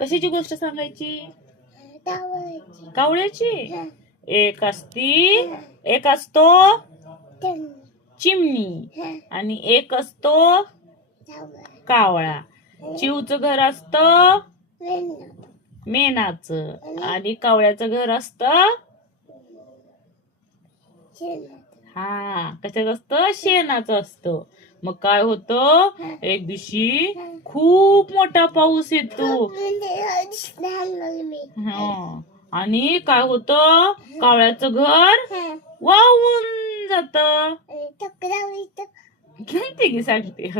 कशाची गोष्ट सांगायची? कावळ्याची. एक असतो चिमणी आणि एक असतो कावळा. चिवचं घर असतं मेणाचं आणि कावळ्याचं घर असतं कशाचं असतं? शेणाचं असतं. मग काय होतं, एक दिवशी खूप मोठा पाऊस येतो. आणि काय होतं, कावळ्याचं घर वाहून जात. सांगते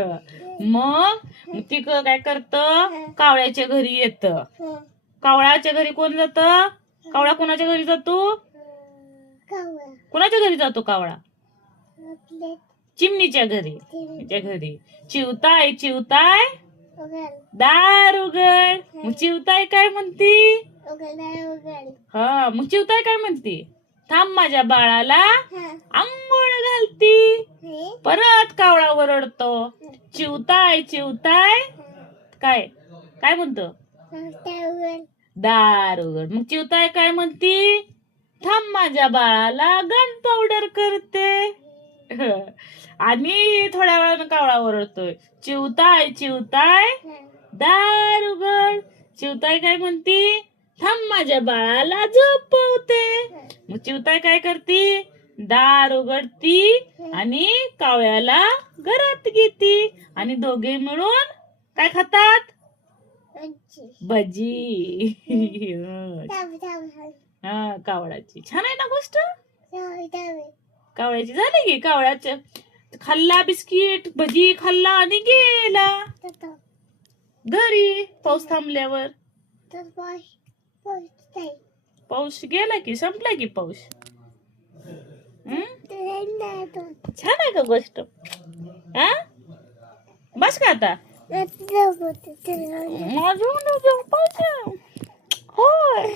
मग ती काय करत, कावळ्याच्या घरी येत. कावळ्याच्या घरी कोण जात? कावळा कोणाच्या घरी जातो? कोणाच्या घरी जातो कावळा? चिमणीच्या घरी. चिवताय दार उघड. मग चिवताय काय म्हणती? मग चिवताय काय म्हणती? थांब माझ्या बाळाला आंघोळ घालती. परत कावळा ओरडतो, चिवताय काय म्हणतो? दार उघड. मग चिवताय काय म्हणती? थांब माझ्या बाळाला गन पावडर करते. आणि थोड्या वेळानं कावळा ओरडतोय, चिवताय दार उघड. चिवताय काय म्हणती? थांब माझ्या बाळाला झोपवते. मग चिवताय काय करती? दार उघडती आणि कावळ्याला घरात घेती आणि दोघे मिळून काय खातात? भजी. कावळ्याची छान आहे ना गोष्ट. कावळ्याची झाली की. कावळ्याच्या खाल्ला बिस्किट भजी खाल्ला आणि गेला घरी. पाऊस थांबल्यावर पाऊस गेला की संपला की पाऊस. छान आहे का गोष्ट? बस का आता? होय